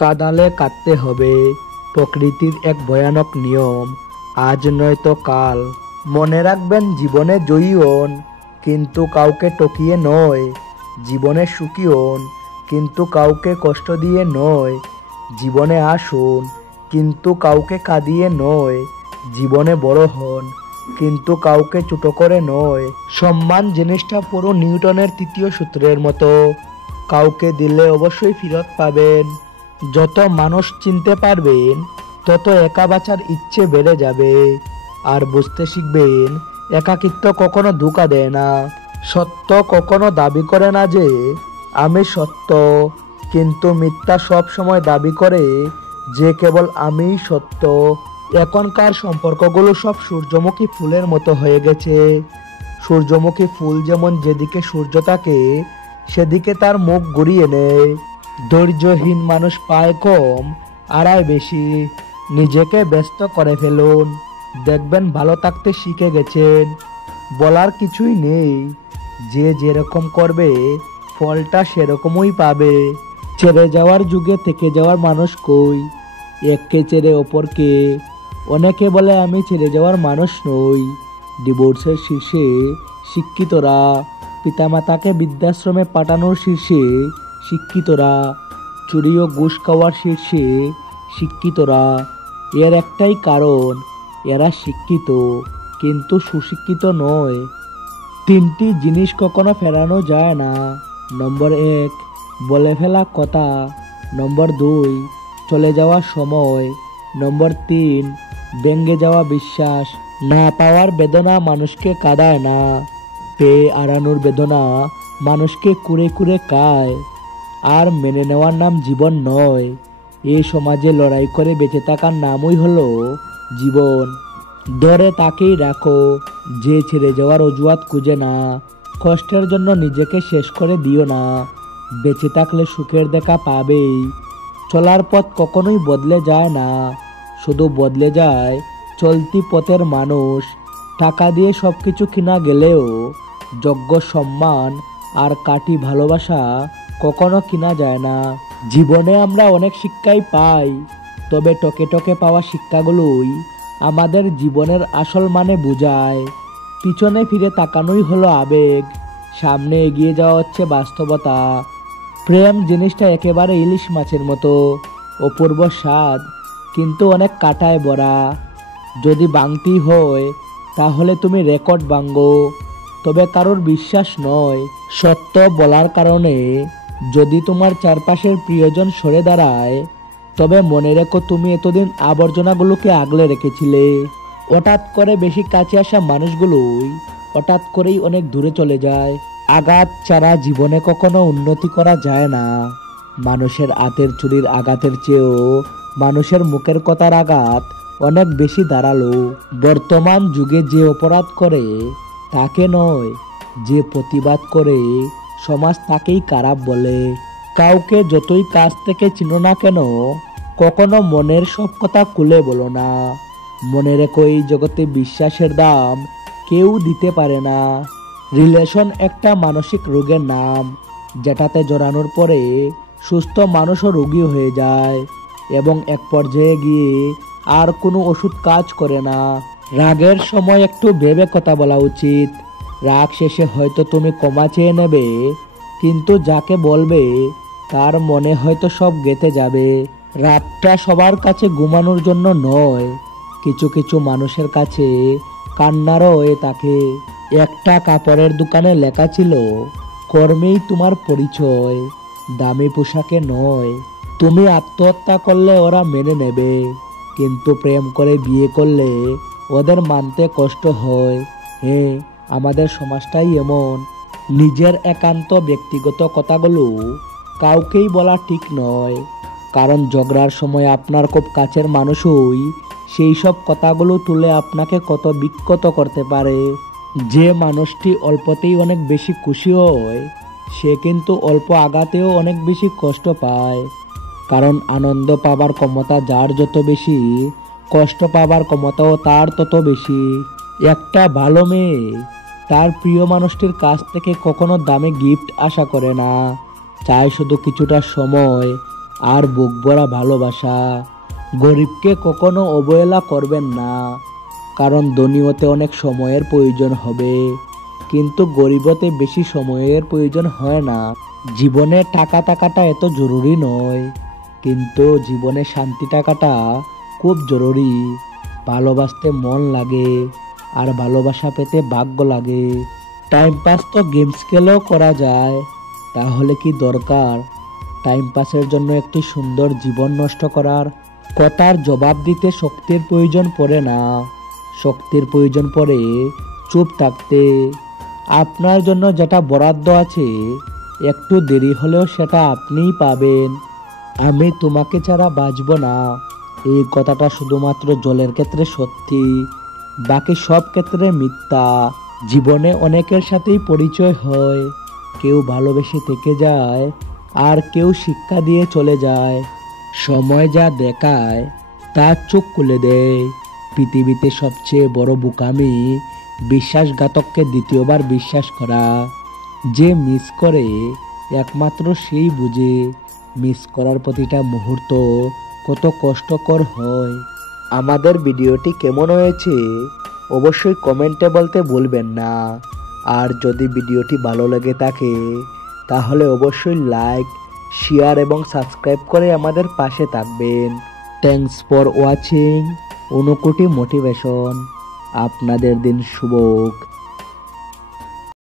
কাঁদালে কাঁদতে হবে, প্রকৃতির এক ভয়ানক নিয়ম। আজ নয়তো কাল। মনে রাখবেন, জীবনে জয়ী হন, কিন্তু কাউকে টকিয়ে নয়। জীবনে সুখী হন, কিন্তু কাউকে কষ্ট দিয়ে নয়। জীবনে আসুন, কিন্তু কাউকে কাঁদিয়ে নয়। জীবনে বড় হন, কিন্তু কাউকে ছোট করে নয়। সম্মান জিনিসটা পুরো নিউটনের তৃতীয় সূত্রের মতো, কাউকে দিলে অবশ্যই ফেরত পাবেন। যত মানুষ চিনতে পারবেন, তত একা বাঁচার ইচ্ছে বেড়ে যাবে। আর বুঝতে শিখবেন, একাকিত্ব কখনো ধোঁকা দেয় না। সত্য কখনো দাবি করে না যে আমি সত্য, কিন্তু মিথ্যা সব সময় দাবি করে যে কেবল আমিই সত্য। এখনকার সম্পর্কগুলো সব সূর্যমুখী ফুলের মতো হয়ে গেছে। সূর্যমুখী ফুল যেমন যেদিকে সূর্য থাকে সেদিকে তার মুখ ঘুরিয়ে নেয়। ধৈর্যহীন মানুষ পায় কম, আড়ায় বেশি। নিজেকে ব্যস্ত করে ফেলুন, দেখবেন ভালো থাকতে শিখে গেছেন। বলার কিছুই নেই, যে যেরকম করবে ফলটা সেরকমই পাবে। ছেড়ে যাওয়ার যুগে থেকে যাওয়ার মানুষ কই? এককে ছেড়ে অপরকে। অনেকে বলে আমি ছেড়ে যাওয়ার মানুষ নই। ডিভোর্সের শীর্ষে শিক্ষিতরা, পিতামাতাকে বৃদ্ধাশ্রমে পাঠানোর শীর্ষে শিক্ষিতরা, চুরি ও ঘুষ খাওয়ার শীর্ষে শিক্ষিতরা। এর একটাই কারণ, এরা শিক্ষিত কিন্তু সুশিক্ষিত নয়। তিনটি জিনিস কখনো ফেরানো যায় না। নম্বর 1, বলে ফেলা কথা। নম্বর 2, চলে যাওয়ার সময়। নম্বর 3, ভেঙে যাওয়া বিশ্বাস। না পাওয়ার বেদনা মানুষকে কাঁদায় না, পেয়ে হারানোর বেদনা মানুষকে কুরে কুরে খায়। আর মেনে নেওয়ার নাম জীবন নয়। এই সমাজে লড়াই করে বেঁচে থাকার নামই হলো জীবন। ধরে তাকেই রাখো, যে ছেড়ে যাওয়ার অজুহাত খুঁজে না। কষ্টের জন্য নিজেকে শেষ করে দিও না। বেঁচে থাকলে সুখের দেখা পাবেই। চলার পথ কখনোই বদলে যায় না, শুধু বদলে যায় চলতি পথের মানুষ। টাকা দিয়ে সবকিছু কিনা গেলেও যোগ্য সম্মান আর কাটি ভালোবাসা কখনো কিনা যায় না। জীবনে আমরা অনেক শিক্ষাই পাই, তবে টকে টকে পাওয়া শিক্ষাগুলোই আমাদের জীবনের আসল মানে বোঝায়। পিছনে ফিরে তাকানোই হলো আবেগ, সামনে এগিয়ে যাওয়া হচ্ছে বাস্তবতা। প্রেম জিনিসটা একেবারে ইলিশ মাছের মতো, অপূর্ব স্বাদ কিন্তু অনেক কাঁটায় ভরা। যদি ভাঙতেই হয় তাহলে তুমি রেকর্ড ভাঙো, তবে কারোর বিশ্বাস নয়। সত্য বলার কারণে যদি তোমার চারপাশের প্রিয়জন সরে দাঁড়ায়, তবে মনে রেখো তুমি এতদিন আবর্জনাগুলোকে আগলে রেখেছিলে। হঠাৎ করে বেশি কাছে আসা মানুষগুলোই হঠাৎ করেই অনেক দূরে চলে যায়। আঘাত ছাড়া জীবনে কখনো উন্নতি করা যায় না। মানুষের হাতের চুরির আঘাতের চেয়েও মানুষের মুখের কথার আঘাত অনেক বেশি ধারালো। বর্তমান যুগে যে অপরাধ করে তাকে নয়, যে প্রতিবাদ করে সমাজ তাকেই খারাপ বলে। কাউকে যতই কাছ থেকে চিনো না কেন, কখনো মনের সব কথা খুলে বলো না। মনে রেখো, এই জগতে বিশ্বাসের দাম কেউ দিতে পারে না। রিলেশন একটা মানসিক রোগের নাম, যেটাতে জড়ানোর পরে সুস্থ মানুষও রোগী হয়ে যায় এবং এক পর্যায়ে গিয়ে আর কোনো ওষুধ কাজ করে না। রাগের সময় একটু ভেবে কথা বলা উচিত। রাগ শেষে হয়তো তুমি ক্ষমা চেয়ে নেবে, কিন্তু যাকে বলবে তার মনে হয়তো সব গেঁথে যাবে। রাতটা সবার কাছে ঘুমানোর জন্য নয়, কিছু কিছু মানুষের কাছে কান্নারও হয়ে থাকে। একটা কাপড়ের দোকানে লেখা ছিল, কর্মেই তোমার পরিচয়, দামি পোশাকে নয়। তুমি আত্মহত্যা করলে ওরা মেনে নেবে, কিন্তু প্রেম করে বিয়ে করলে ওদের মানতে কষ্ট হয়। হ্যাঁ, আমাদের সমাজটাই এমন। নিজের একান্ত ব্যক্তিগত কথাগুলো কাউকেই বলা ঠিক নয়, কারণ ঝগড়ার সময় আপনার খুব কাছের মানুষই সেই সব কথাগুলো তুলে আপনাকে কত বিক্ষত করতে পারে। যে মানুষটি অল্পতেই অনেক বেশি খুশি হয়, সে কিন্তু অল্প আঘাতেও অনেক বেশি কষ্ট পায়। কারণ আনন্দ পাবার ক্ষমতা যার যত বেশি, কষ্ট পাবার ক্ষমতাও তার তত বেশি। একটা ভালো মেয়ে তার প্রিয় মানুষটির কাছ থেকে কখনো দামি গিফট আশা করে না, চায় শুধু কিছুটা সময়, আর বুক ভরা ভালোবাসা। গরিবকে কখনো অবহেলা করবেন না, কারণ ধনী হতে অনেক সময়ের প্রয়োজন হবে, কিন্তু গরিবতে বেশি সময়ের প্রয়োজন হয় না। জীবনে টাকা টাকাটা এত জরুরি নয়, কিন্তু জীবনে শান্তি টাকাটা খুব জরুরি। ভালোবাসতে মন লাগে, আর ভালোবাসা পেতে ভাগ্য লাগে। টাইম পাস তো গেমস খেলেও করা যায়, তাহলে কি দরকার টাইম পাসের জন্য একটি সুন্দর জীবন নষ্ট করার? কথার জবাব দিতে শক্তির প্রয়োজন পড়ে না, শক্তির প্রয়োজন পড়ে চুপ থাকতে। আপনার জন্য যেটা বরাদ্দ আছে, একটু দেরি হলেও সেটা আপনিই পাবেন। আমি তোমাকে ছাড়া বাঁচব না, এই কথাটা শুধুমাত্র জলের ক্ষেত্রে সত্যি, বাকি সব ক্ষেত্রে মিথ্যা। জীবনে অনেকের সাথেই পরিচয় হয়, কেউ ভালোবেসে থেকে যায়, আর কেউ শিক্ষা দিয়ে চলে যায়। সময় যা দেখায় তা চোখ খুলে দেয়। পৃথিবীতে সবচেয়ে বড় বোকামি বিশ্বাসঘাতককে দ্বিতীয়বার বিশ্বাস করা। যে মিস করে একমাত্র সেই বুঝে মিস করার প্রতিটা মুহূর্ত কত কষ্টকর হয়। আমাদের ভিডিওটি কেমন হয়েছে অবশ্যই কমেন্টে বলতে ভুলবেন না। আর যদি ভিডিওটি ভালো লেগে থাকে তাহলে অবশ্যই লাইক, শেয়ার এবং সাবস্ক্রাইব করে আমাদের পাশে থাকবেন। Thanks for watching. অনুকুটি মোটিভেশন। আপনাদের দিন শুভ হোক।